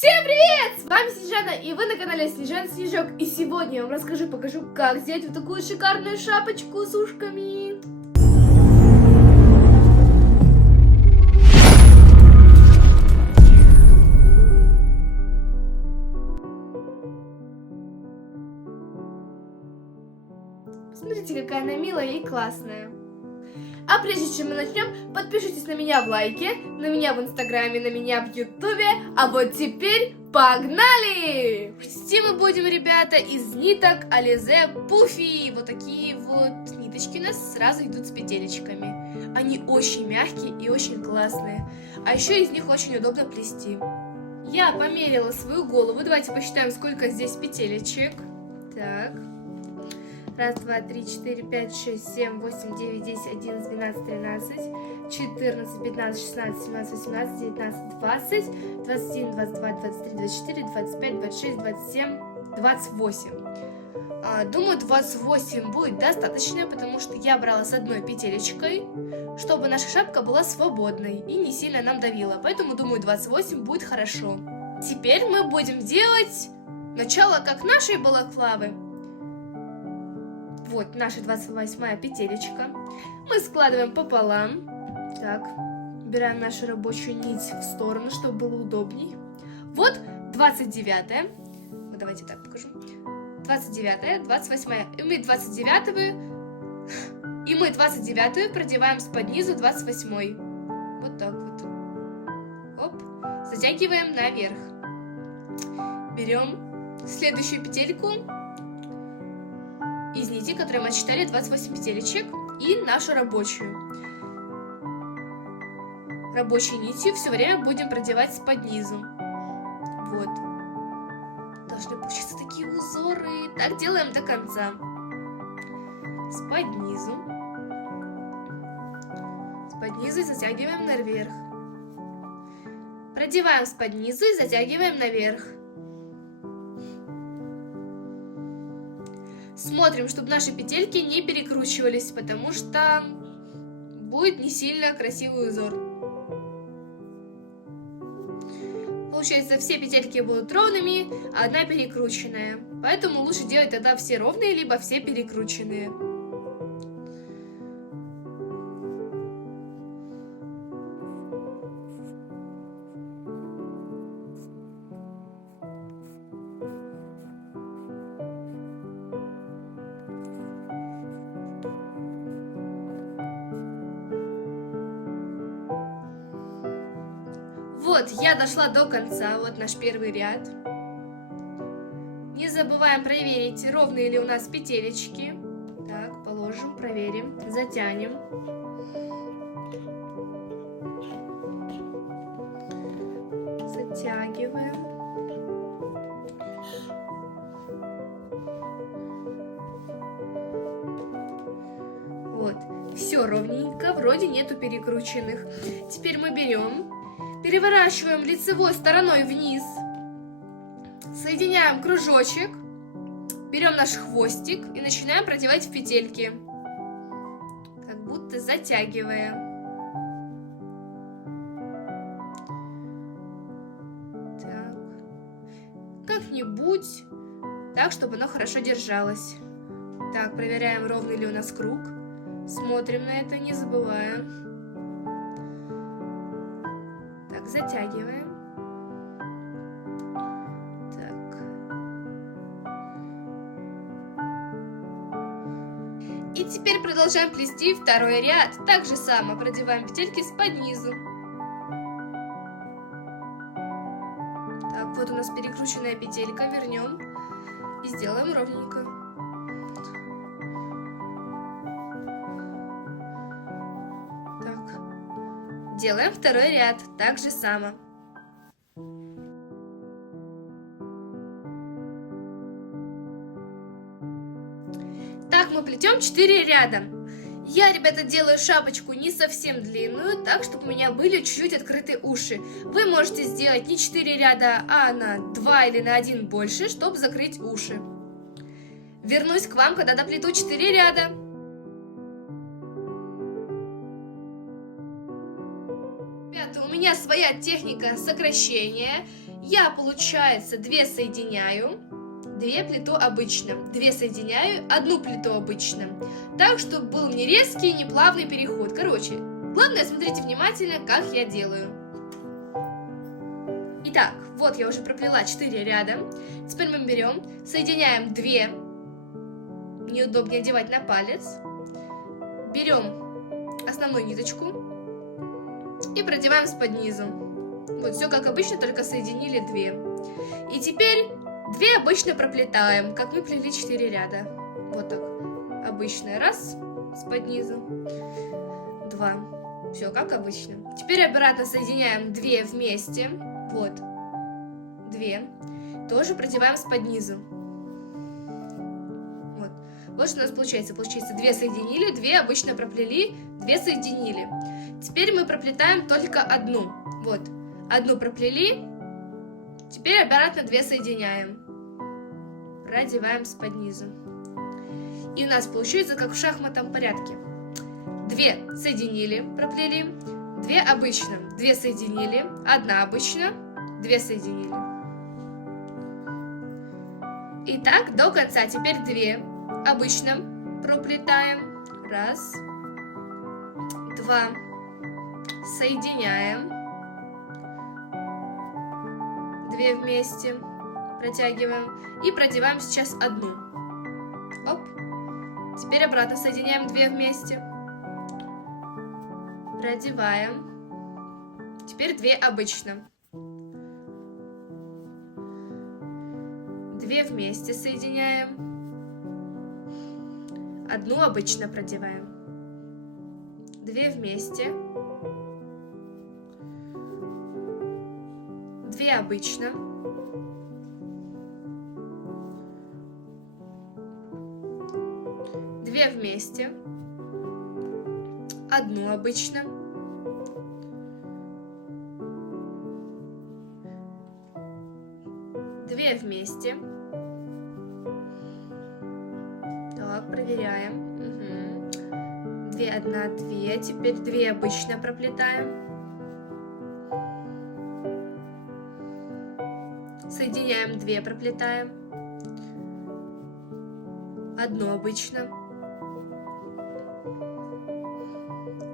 Всем привет! С вами Снежана, и вы на канале Снежана Снежок. И сегодня я вам покажу, как сделать вот такую шикарную шапочку с ушками. Смотрите, какая она милая и классная. А прежде чем мы начнем, подпишитесь на меня в лайке, на меня в инстаграме, на меня в ютубе. А вот теперь погнали! Плести мы будем, ребята, из ниток Alize Puffy. Вот такие вот ниточки у нас сразу идут с петелечками. Они очень мягкие и очень классные. А еще из них очень удобно плести. Я померила свою голову. Давайте посчитаем, сколько здесь петелечек. Так. Раз, два, три, четыре, пять, шесть, семь, восемь, девять, десять, 11, 12, 13, 14, 15, 16, 17, 18, 19, 20, 21, 22, 23, 24, 25, 26, 27, 28. Думаю, 28 будет достаточно, потому что я брала с одной петелечкой, чтобы наша шапка была свободной и не сильно нам давила. Поэтому, думаю, 28 будет хорошо. Теперь мы будем делать начало как нашей балаклавы. Вот наша 28-я петелечка. Мы складываем пополам. Так, убираем нашу рабочую нить в сторону, чтобы было удобней. Вот 29-я. Вот давайте так покажу. 29-я, 28-я. И мы 29-ю продеваем с-под низу 28-й. Вот так вот. Оп. Затягиваем наверх. Берем следующую петельку из нити, которую мы отсчитали, 28 петелечек, и нашу рабочую. Рабочей нитью все время будем продевать с-под низу. Вот. Должны получиться такие узоры. Так делаем до конца. С-под низу. С-под низу и затягиваем наверх. Продеваем с-под низу и затягиваем наверх. Смотрим, чтобы наши петельки не перекручивались, потому что будет не сильно красивый узор. Получается, все петельки будут ровными, а одна перекрученная. Поэтому лучше делать тогда все ровные, либо все перекрученные. Вот, я дошла до конца, вот наш первый ряд. Не забываем проверить, ровные ли у нас петелечки. Так, положим, проверим, затянем. Затягиваем. Вот, все ровненько, вроде нету перекрученных. Теперь мы берем, переворачиваем лицевой стороной вниз, соединяем кружочек, берем наш хвостик и начинаем продевать в петельки, как будто затягивая. Так. Как-нибудь так, чтобы оно хорошо держалось. Так, проверяем, ровный ли у нас круг, смотрим на это, не забываем. Затягиваем. Так. И теперь продолжаем плести второй ряд. Так же само продеваем петельки с-под низу. Так, вот у нас перекрученная петелька. Вернем и сделаем ровненько. Делаем второй ряд, так же само. Так мы плетем 4 ряда. Я, ребята, делаю шапочку не совсем длинную, так, чтобы у меня были чуть-чуть открытые уши. Вы можете сделать не 4 ряда, а на 2 или на 1 больше, чтобы закрыть уши. Вернусь к вам, когда доплету 4 ряда. меня своя техника сокращения. Я, получается, 2 соединяю, 2 плиту обычно, 2 соединяю, 1 плиту обычно. Так, чтобы был не резкий, не плавный переход. Короче, главное, смотрите внимательно, как я делаю. Итак, вот я уже проплела 4 ряда. Теперь мы берем, соединяем 2, неудобнее одевать на палец. Берем основную ниточку и продеваем под низом. Вот, все как обычно, только соединили 2. И теперь 2 обычно проплетаем, как мы плели 4 ряда. Вот так. Обычно. Раз, под низом. 2. Все как обычно. Теперь обратно соединяем 2 вместе. Вот. 2. Тоже продеваем под низом. Вот. Вот что у нас получается. Получается 2 соединили, 2 обычно проплели, 2 соединили. Теперь мы проплетаем только 1. Вот. 1 проплели, теперь обратно 2 соединяем, продеваем под низом. И у нас получается как в шахматном порядке. 2 соединили, проплели, 2 обычно, 2 соединили, 1 обычно, 2 соединили. И так до конца. Теперь 2 обычно проплетаем, 1, 2, соединяем, 2 вместе, протягиваем и продеваем сейчас 1. Оп. Теперь обратно соединяем 2 вместе, продеваем. Теперь 2 обычно. 2 вместе соединяем, 1 обычно продеваем. 2 вместе, 2 обычно, 2 вместе, 1 обычно, 2 вместе. Так, проверяем. Угу. 2, 1, 2. Теперь 2 обычно проплетаем. Соединяем 2, проплетаем. 1 обычно.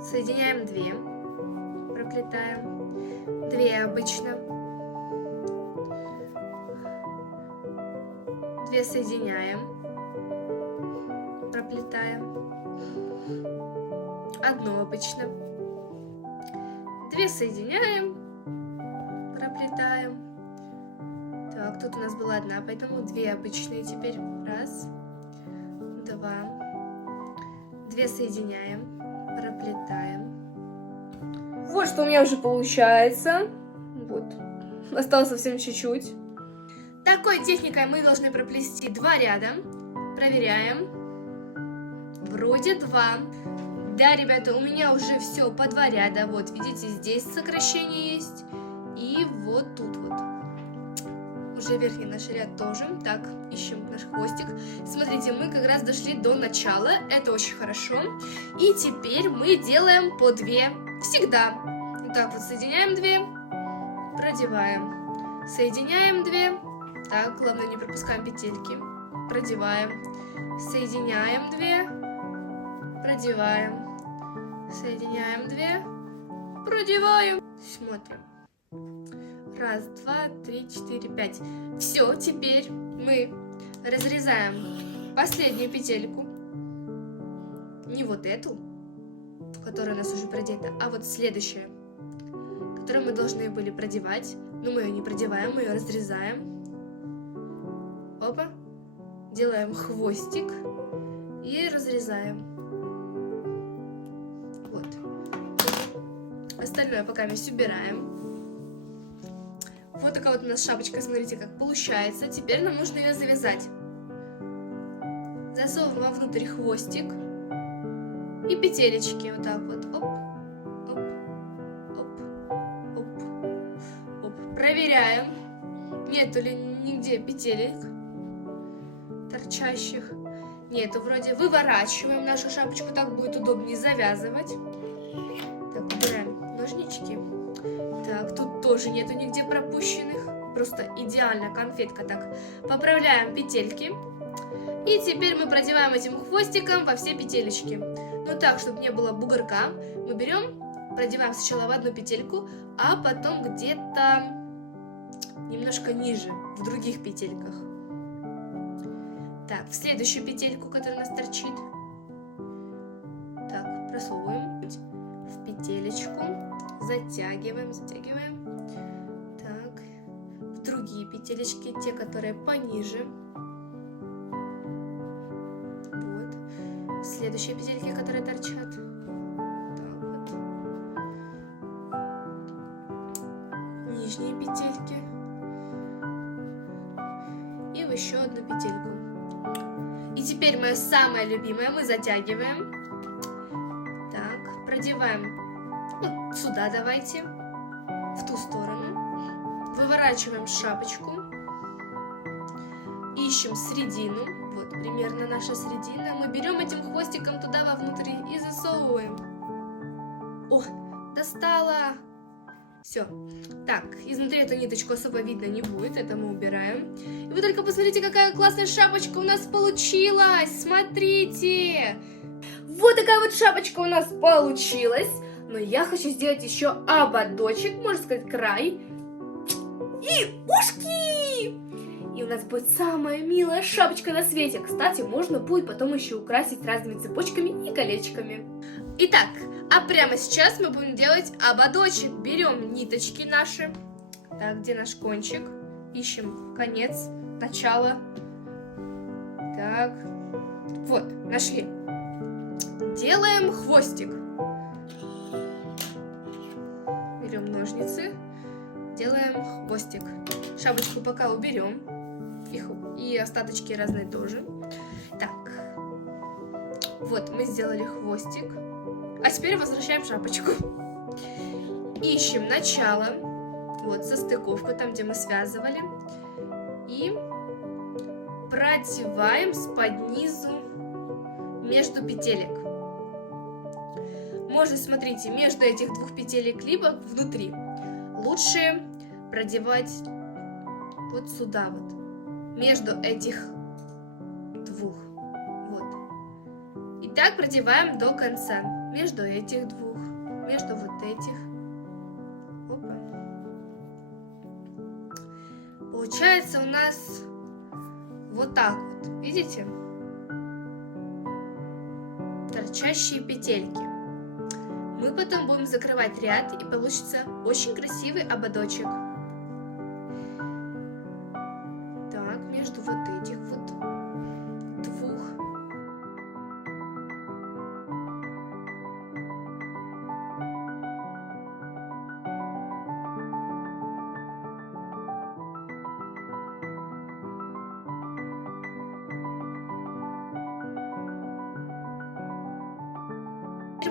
Соединяем 2, проплетаем. 2 обычно. 2 соединяем, проплетаем. 1 обычно. 2 соединяем, проплетаем. Так, тут у нас была 1, поэтому 2 обычные теперь. 1, 2. 2 соединяем, проплетаем. Вот что у меня уже получается. Вот. Осталось совсем чуть-чуть. Такой техникой мы должны проплести 2 ряда. Проверяем. Вроде 2. Да, ребята, у меня уже все по 2 ряда. Вот, видите, здесь сокращение есть. И вот тут вот. Уже верхний наш ряд тоже. Так, ищем наш хвостик. Смотрите, мы как раз дошли до начала. Это очень хорошо. И теперь мы делаем по 2. Всегда. Вот так вот соединяем 2. Продеваем. Соединяем 2. Так, главное не пропускаем петельки. Продеваем. Соединяем 2. Продеваем. Соединяем 2. Продеваем. Смотрим. 1, 2, 3, 4, 5. Все, теперь мы разрезаем последнюю петельку. Не вот эту, которая у нас уже продета, а вот следующая, которую мы должны были продевать. Но мы ее не продеваем, мы ее разрезаем. Опа. Делаем хвостик и разрезаем. Вот. Остальное пока мы убираем. Вот такая вот у нас шапочка, смотрите, как получается. Теперь нам нужно ее завязать. Засовываем вовнутрь хвостик и петелечки. Вот так вот. Оп, оп, оп, оп, оп. Проверяем, нету ли нигде петелек торчащих. Нету вроде. Выворачиваем нашу шапочку, так будет удобнее завязывать. Так, убираем ножнички. Так, тут тоже нету нигде пропущенных. Просто идеально конфетка. Так, поправляем петельки. И теперь мы продеваем этим хвостиком во все петелечки. Ну так, чтобы не было бугорка, мы берем, продеваем сначала в одну петельку, а потом где-то немножко ниже, в других петельках. Так, в следующую петельку, которая у нас торчит. Так, просовываем в петелечку, затягиваем. Так, в другие петелечки, те, которые пониже. Вот. В следующие петельки, которые торчат. Так вот. Нижние петельки. И в еще одну петельку. И теперь мое самое любимое мы затягиваем. Так, продеваем вот сюда давайте, в ту сторону. Выворачиваем шапочку. Ищем середину. Вот примерно наша середина. Мы берем этим хвостиком туда вовнутрь и засовываем. О, достала! Все. Так, изнутри эту ниточку особо видно не будет, это мы убираем. И вы только посмотрите, какая классная шапочка у нас получилась! Смотрите! Вот такая вот шапочка у нас получилась. Но я хочу сделать еще ободочек, можно сказать, край. И ушки! И у нас будет самая милая шапочка на свете. Кстати, можно будет потом еще украсить разными цепочками и колечками. Итак, а прямо сейчас мы будем делать ободочек. Берем ниточки наши. Так, где наш кончик? Ищем конец, начало. Так, вот, нашли. Делаем хвостик. Берем ножницы, делаем хвостик. Шапочку пока уберем. И остаточки разные тоже. Так, вот, мы сделали хвостик. А теперь возвращаем шапочку. Ищем начало. Вот, состыковку, там, где мы связывали. И продеваем с-под низу между петелек. Можно, смотрите, между этих двух петелек, либо внутри. Лучше продевать вот сюда вот. Между этих двух. Вот. И так продеваем до конца. Между этих двух. Между вот этих. Опа. Получается у нас вот так вот. Видите? Торчащие петельки. Мы потом будем закрывать ряд, и получится очень красивый ободочек. Так, между вот этих вот двух.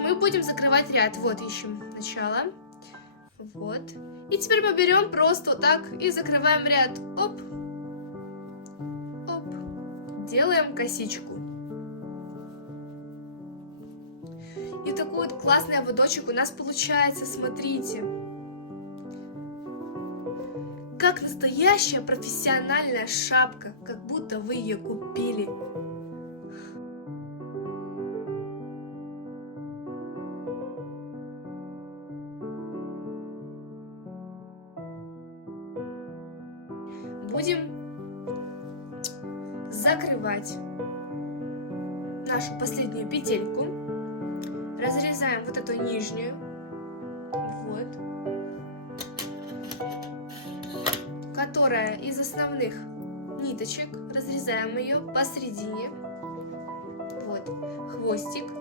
Мы будем закрывать ряд. Вот, ищем начало. Вот. И теперь мы берем просто вот так и закрываем ряд. Оп. Оп. Делаем косичку. И такой вот классный ободочек у нас получается. Смотрите. Как настоящая профессиональная шапка. Как будто вы ее купили. Будем закрывать нашу последнюю петельку. Разрезаем вот эту нижнюю. Вот. Которая из основных ниточек. Разрезаем ее посередине. Вот. Хвостик.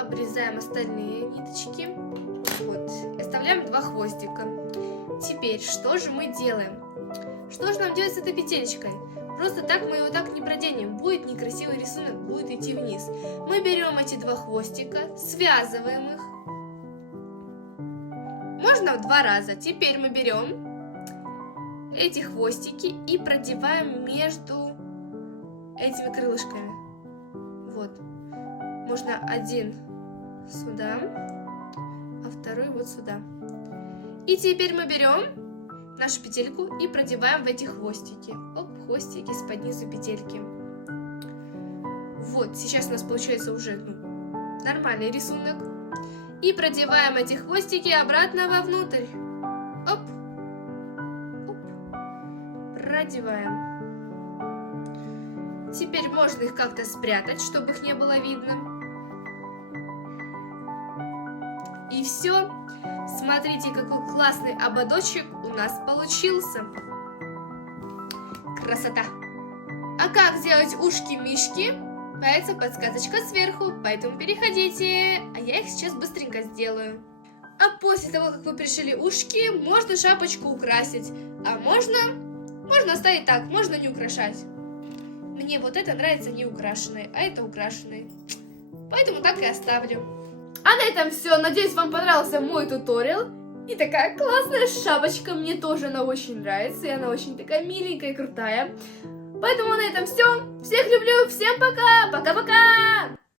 Обрезаем остальные ниточки. Вот. И оставляем 2 хвостика. Теперь, что же мы делаем? Что же нам делать с этой петелечкой? Просто так мы его так не проденем. Будет некрасивый рисунок, будет идти вниз. Мы берем эти 2 хвостика, связываем их. Можно в 2 раза. Теперь мы берем эти хвостики и продеваем между этими крылышками. Вот. Можно один сюда, а второй вот сюда. И теперь мы берем нашу петельку и продеваем в эти хвостики. Оп, хвостики из-под низу петельки. Вот, сейчас у нас получается уже нормальный рисунок. И продеваем эти хвостики обратно вовнутрь. Оп, оп, продеваем. Теперь можно их как-то спрятать, чтобы их не было видно. И все. Смотрите, какой классный ободочек у нас получился. Красота! А как сделать ушки-мишки? Появится подсказочка сверху, поэтому переходите, а я их сейчас быстренько сделаю. А после того, как вы пришили ушки, можно шапочку украсить, а можно оставить так, можно не украшать. Мне вот это нравится не украшенной, а это украшенной. Поэтому так и оставлю. А на этом все. Надеюсь, вам понравился мой туториал. И такая классная шапочка. Мне тоже она очень нравится. И она очень такая миленькая и крутая. Поэтому на этом все. Всех люблю. Всем пока. Пока-пока.